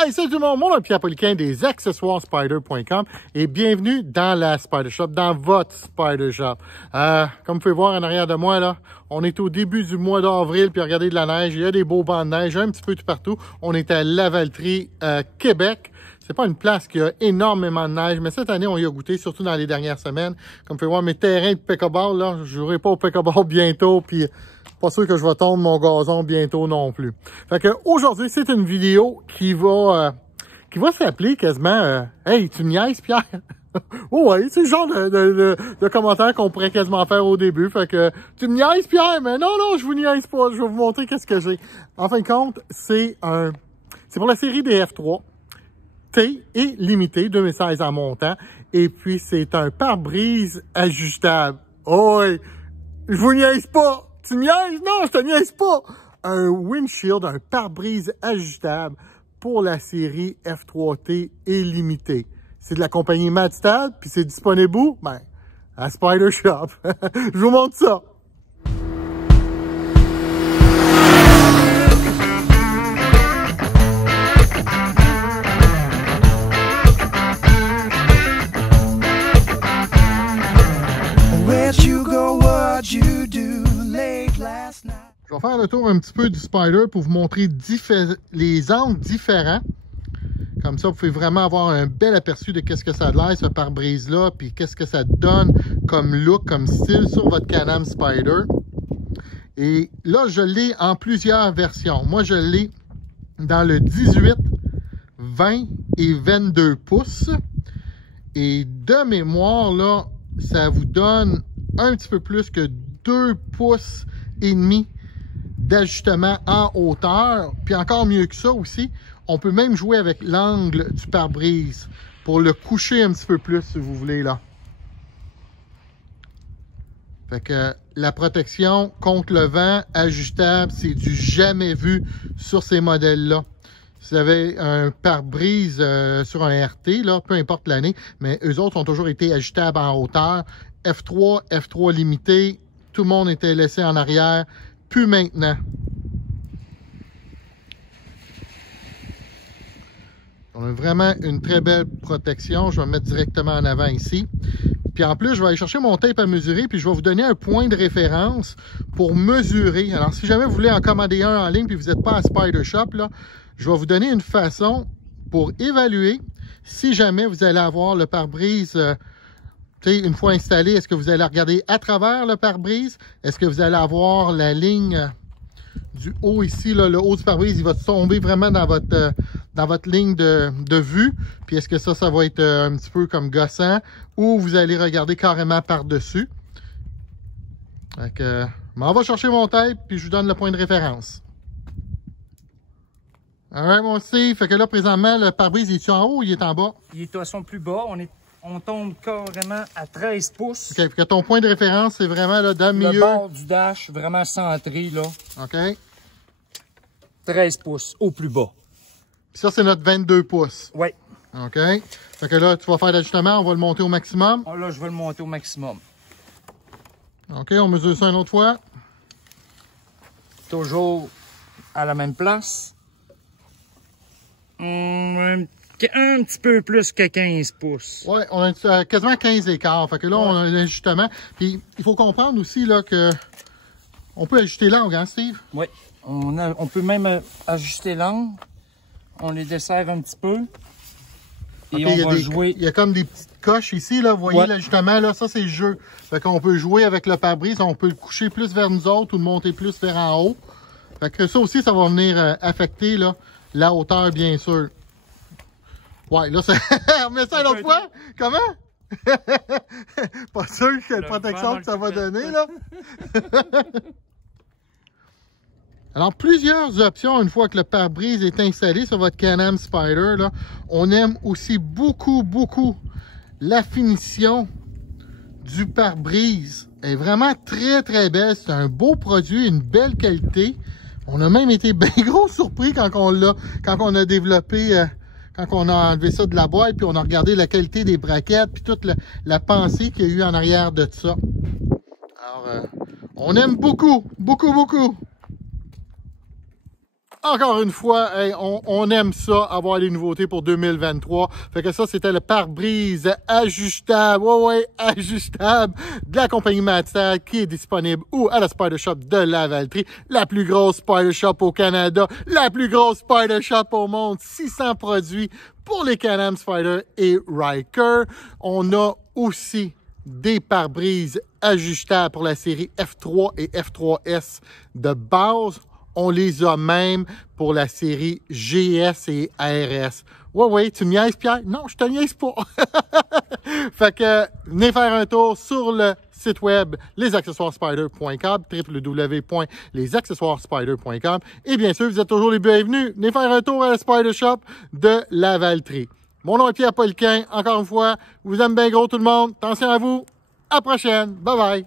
Hey, salut tout le monde, moi c'est Pierre Poliquin des accessoirespider.com et bienvenue dans la Spider Shop, dans votre Spider Shop. Comme vous pouvez voir en arrière de moi, là, on est au début du mois d'avril, puis regardez de la neige, il y a des beaux bancs de neige un petit peu tout partout. On est à Lavaltrie, Québec. C'est pas une place qui a énormément de neige, mais cette année, on y a goûté, surtout dans les dernières semaines. Comme vous pouvez voir, mes terrains de pickleball, là, je jouerai pas au pickleball bientôt, puis pas sûr que je vais tondre mon gazon bientôt non plus. Fait que aujourd'hui, c'est une vidéo qui va s'appeler quasiment Hey, tu me niaises, Pierre? Oh ouais, c'est le genre de commentaire qu'on pourrait quasiment faire au début. Fait que tu me niaises, Pierre? Mais non, je vous niaise pas. Je vais vous montrer qu'est-ce que j'ai. En fin de compte, c'est pour la série des F3. T et limité, 2016 en montant. Et puis, c'est un pare-brise ajustable. Oh ouais, je vous niaise pas. Tu me niaises? Non, je te niaise pas. Un windshield, un pare-brise ajustable pour la série F3T et limité. C'est de la compagnie Madstad, puis c'est disponible où? Ben, à Spider Shop. Je vous montre ça. Je vais faire le tour un petit peu du Spider pour vous montrer les angles différents. Comme ça, vous pouvez vraiment avoir un bel aperçu de qu'est-ce que ça a l'air, ce pare-brise-là, puis qu'est-ce que ça donne comme look, comme style sur votre Can-Am Spider. Et là, je l'ai en plusieurs versions. Moi, je l'ai dans le 18, 20 et 22 pouces. Et de mémoire, là, ça vous donne un petit peu plus que 2 pouces et demi d'ajustement en hauteur. Puis encore mieux que ça aussi, on peut même jouer avec l'angle du pare-brise pour le coucher un petit peu plus si vous voulez là. Fait que la protection contre le vent ajustable, c'est du jamais vu sur ces modèles-là. Si vous avez un pare-brise sur un RT, là, peu importe l'année, mais eux autres ont toujours été ajustables en hauteur. F3, F3 limité, tout le monde était laissé en arrière, plus maintenant. On a vraiment une très belle protection. Je vais me mettre directement en avant ici. Puis en plus, je vais aller chercher mon tape à mesurer, puis je vais vous donner un point de référence pour mesurer. Alors, si jamais vous voulez en commander un en ligne, puis vous n'êtes pas à Spider Shop, là, je vais vous donner une façon pour évaluer si jamais vous allez avoir le pare-brise une fois installé. Est-ce que vous allez regarder à travers le pare-brise? Est-ce que vous allez avoir la ligne du haut ici, là, le haut du pare-brise, il va tomber vraiment dans votre ligne de vue. Puis est-ce que ça va être un petit peu comme gossant ou vous allez regarder carrément par-dessus? Donc, on va chercher mon tape puis je vous donne le point de référence. Alright, mon Steve. Fait que là, présentement, le pare-brise, il est en haut ou il est en bas? Il est à son plus bas. On tombe carrément à 13 pouces. OK. Fait que ton point de référence, c'est vraiment là, dans le milieu. Le bord du dash, vraiment centré, là. OK. 13 pouces, au plus bas. Puis ça, c'est notre 22 pouces. Oui. OK. Fait que là, tu vas faire l'ajustement. On va le monter au maximum. Oh, là, je vais le monter au maximum. OK. On mesure ça une autre fois. Toujours à la même place. Un petit peu plus que 15 pouces. Oui, on a quasiment 15 écarts. Fait que là, on a un ajustement. Puis, il faut comprendre aussi là, que on peut ajuster l'angle, hein, Steve? Oui. On peut même ajuster l'angle. On les desserre un petit peu. Et okay, on va jouer. Il y a comme des petites coches ici, là. Vous voyez l'ajustement, là, ça c'est le jeu. Fait qu'on peut jouer avec le pare-brise, on peut le coucher plus vers nous autres ou le monter plus vers en haut. Fait que ça aussi, ça va venir affecter là, la hauteur, bien sûr. Ouais, là, ça. On met ça une autre fois? Comment? Pas sûr quelle protection que ça va donner, là. Alors, plusieurs options une fois que le pare-brise est installé sur votre Can-Am Spider. Là. On aime aussi beaucoup la finition du pare-brise. Elle est vraiment très, très belle. C'est un beau produit, une belle qualité. On a même été bien gros surpris quand on a développé, quand on a enlevé ça de la boîte, puis on a regardé la qualité des braquettes, puis toute la pensée qu'il y a eu en arrière de ça. Alors, on aime beaucoup. Encore une fois, hey, on aime ça, avoir les nouveautés pour 2023. Fait que ça, c'était le pare-brise ajustable, ajustable de la compagnie Matstad qui est disponible ou à la Spyder Shop de Lavaltrie, la plus grosse Spyder Shop au Canada, la plus grosse Spyder Shop au monde, 600 produits pour les Can-Am Spyder et Ryker. On a aussi des pare-brises ajustables pour la série F3 et F3S de base. On les a même pour la série GS et RS. Ouais, tu me niaises, Pierre? Non, je te niaise pas. Fait que venez faire un tour sur le site web lesaccessoiresspider.com, www.lesaccessoiresspider.com. Et bien sûr, vous êtes toujours les bienvenus. Venez faire un tour à la Spyder Shop de Lavaltrie. Mon nom est Pierre Poliquin. Encore une fois, vous aime bien gros tout le monde. Attention à vous. À la prochaine. Bye bye.